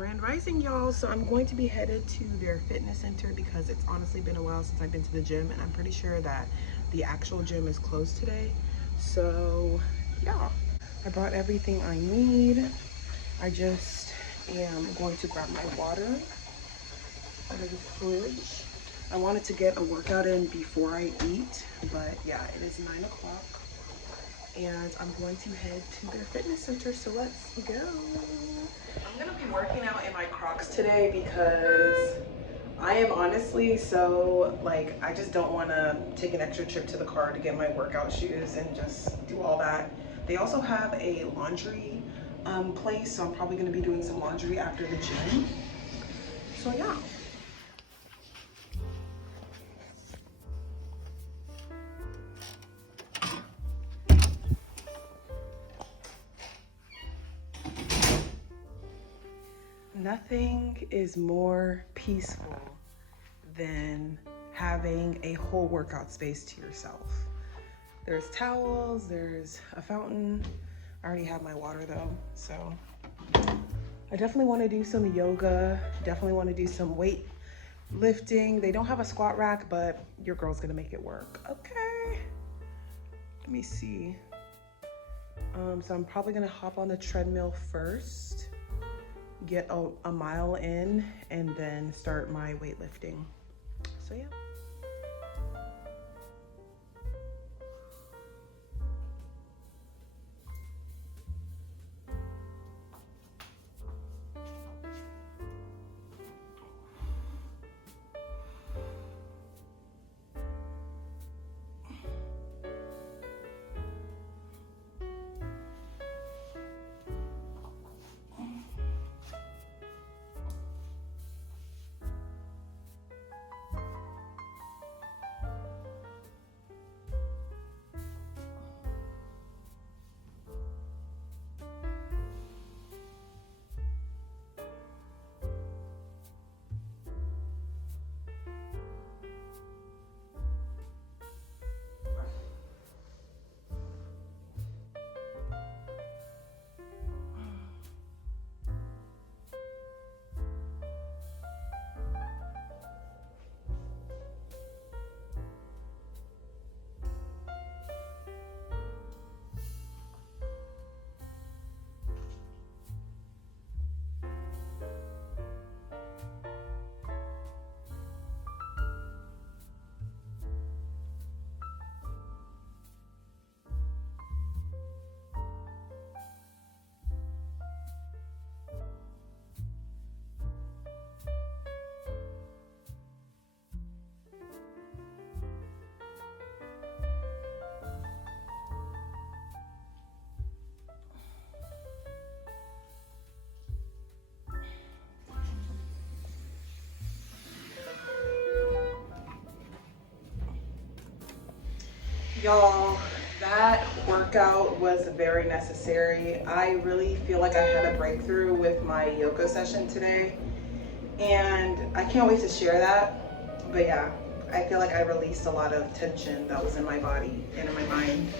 Grand Rising, y'all. So I'm going to be headed to their fitness center because it's honestly been a while since I've been to the gym, and I'm pretty sure that the actual gym is closed today. So yeah, I brought everything I need. I just am going to grab my water out of the fridge. I wanted to get a workout in before I eat, but yeah, it is 9 o'clock and I'm going to head to their fitness center, so let's go. I'm gonna be working out in my Crocs today because I am honestly so like, I just don't wanna take an extra trip to the car to get my workout shoes and just do all that. They also have a laundry place, so I'm probably gonna be doing some laundry after the gym. So yeah. Nothing is more peaceful than having a whole workout space to yourself. There's towels, there's a fountain. I already have my water though, so I definitely want to do some yoga, definitely want to do some weight lifting. They don't have a squat rack, but your girl's gonna make it work. Okay, let me see. So I'm probably gonna hop on the treadmill first, get a mile in, and then start my weightlifting. So yeah. Y'all, that workout was very necessary. I really feel like I had a breakthrough with my yoga session today, and I can't wait to share that. But yeah, I feel like I released a lot of tension that was in my body and in my mind.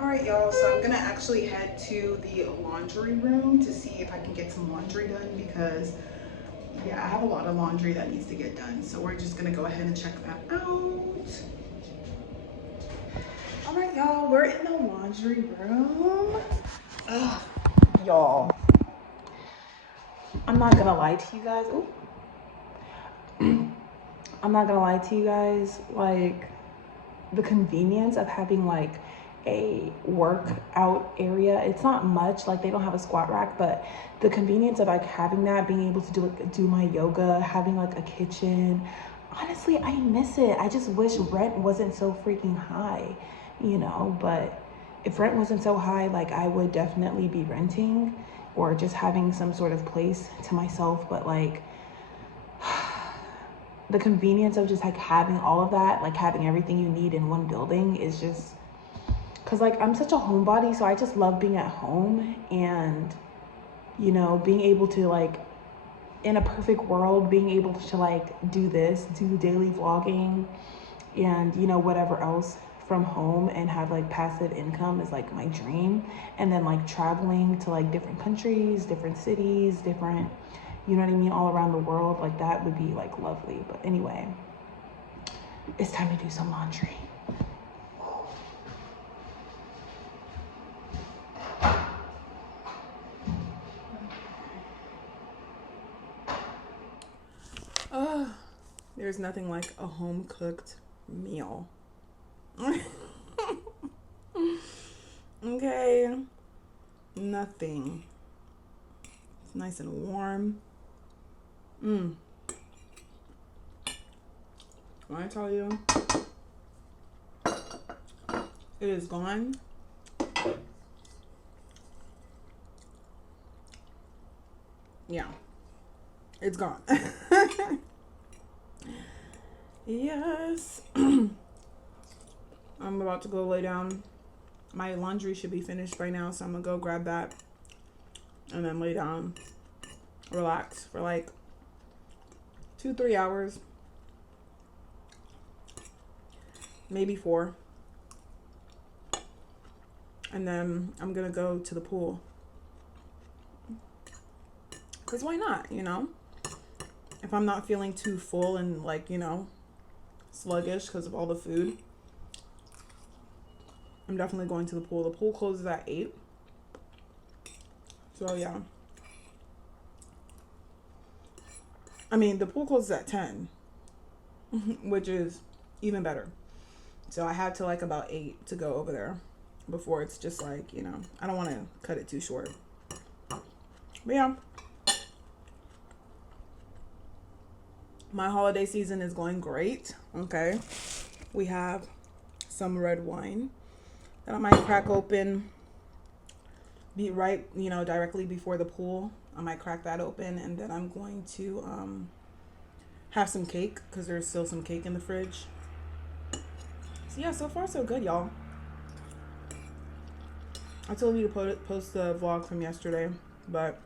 All right, y'all, so I'm gonna actually head to the laundry room to see if I can get some laundry done because yeah, I have a lot of laundry that needs to get done. So we're just gonna go ahead and check that out. All right, y'all, we're in the laundry room. Ugh, y'all, I'm not gonna lie to you guys. Ooh. I'm not gonna lie to you guys, like the convenience of having like a workout area, it's not much, like they don't have a squat rack, but the convenience of like having that, being able to do my yoga, having like a kitchen, honestly I miss it. I just wish rent wasn't so freaking high, you know. But if rent wasn't so high, like I would definitely be renting or just having some sort of place to myself. But like the convenience of just like having all of that, like having everything you need in one building is just, because like I'm such a homebody, so I just love being at home. And you know, being able to like, in a perfect world, being able to like do this, do daily vlogging and you know, whatever else from home and have like passive income is like my dream. And then like traveling to like different countries, different cities, different, you know what I mean, all around the world, like that would be like lovely. But anyway, it's time to do some laundry. There's nothing like a home cooked meal. Okay, nothing. It's nice and warm. When I tell you, it is gone. Yeah, it's gone. Yes. I'm about to go lay down. My laundry should be finished by now, so I'm gonna go grab that and then lay down, relax for like 2-3 hours, maybe 4, and then I'm gonna go to the pool, because why not, you know? If I'm not feeling too full and like, you know, sluggish because of all the food, I'm definitely going to the pool. The pool closes at 8. So yeah. I mean, the pool closes at 10, which is even better. So I have to like about 8 to go over there before it's just like, you know, I don't want to cut it too short. But yeah. My holiday season is going great. Okay. We have some red wine that I might crack open, be right, you know, directly before the pool. I might crack that open, and then I'm going to have some cake, because there's still some cake in the fridge. So yeah, so far so good, y'all. I told you to post the vlog from yesterday, but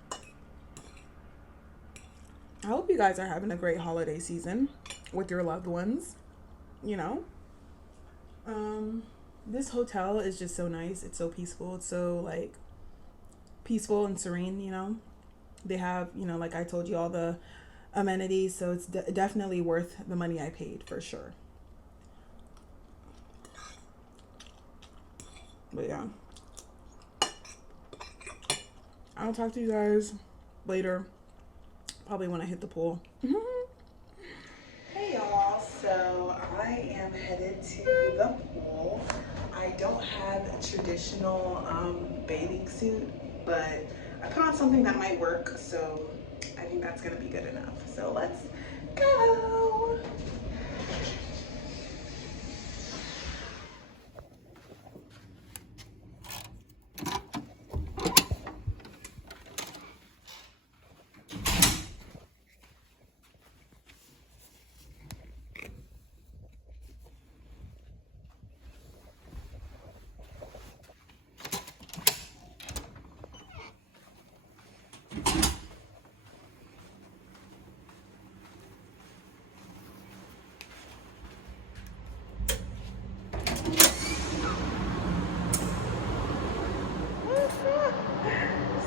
I hope you guys are having a great holiday season with your loved ones, you know. This hotel is just so nice. It's so peaceful. It's so like peaceful and serene, you know. They have, you know, like I told you, all the amenities, so it's definitely worth the money I paid for sure. But yeah, I'll talk to you guys later, probably when I hit the pool. Hey y'all, so I am headed to the pool. I don't have a traditional bathing suit, but I put on something that might work, so I think that's gonna be good enough. So let's go.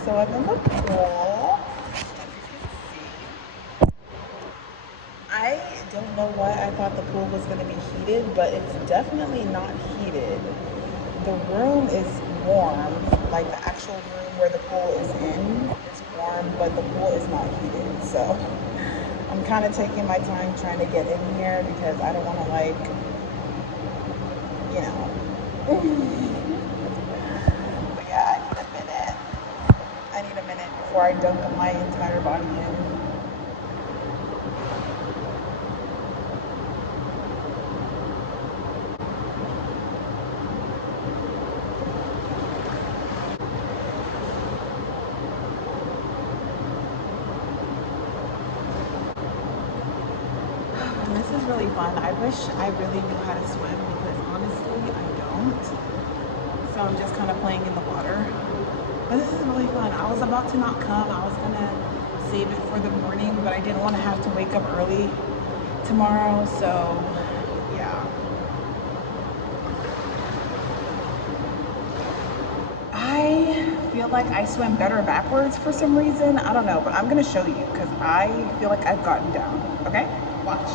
So I'm in the pool. I don't know why I thought the pool was going to be heated, but it's definitely not heated. The room is warm, like the actual room where the pool is in is warm, but the pool is not heated. So I'm kind of taking my time trying to get in here because I don't want to, like, you know. But yeah, I need a minute. I need a minute before I dunk my entire body in. This is really fun. I wish I really knew how to swim because honestly I don't. So I'm just kind of playing in the water. But this is really fun. I was about to not come. I was gonna save it for the morning, but I didn't want to have to wake up early tomorrow. So yeah. feel like I swim better backwards for some reason. I don't know, but I'm gonna show you because I feel like I've gotten down. Okay, watch.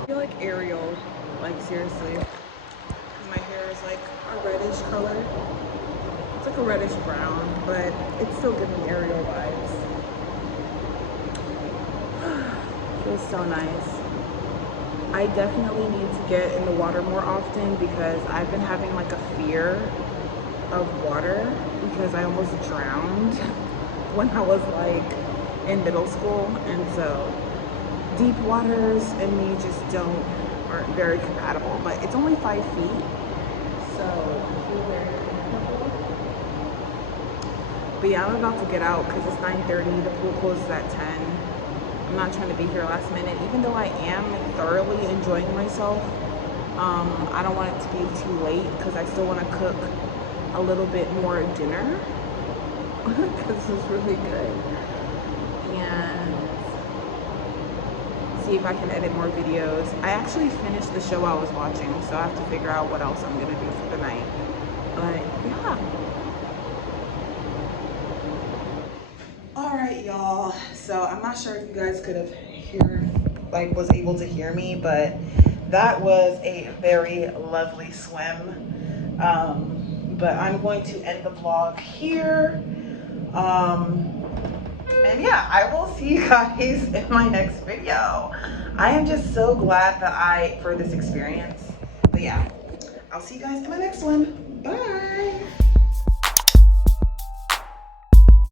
I feel like Ariel, like seriously, because my hair is like a reddish color. It's like a reddish brown, but it's still giving Ariel vibes. Feels so nice. I definitely need to get in the water more often because I've been having like a fear of water because I almost drowned when I was like in middle school, and so deep waters and me just aren't very compatible. But it's only 5 feet, so I feel very comfortable. But yeah, I'm about to get out because it's 9:30. The pool closes at 10. I'm not trying to be here last minute, even though I am thoroughly enjoying myself. I don't want it to be too late because I still want to cook a little bit more dinner because it's really good, and see if I can edit more videos. I actually finished the show I was watching, so I have to figure out what else I'm gonna do for the night. But yeah. All right, y'all. So I'm not sure if you guys could have was able to hear me, but that was a very lovely swim. But I'm going to end the vlog here. And yeah, I will see you guys in my next video. I am just so glad for this experience. But yeah, I'll see you guys in my next one. Bye.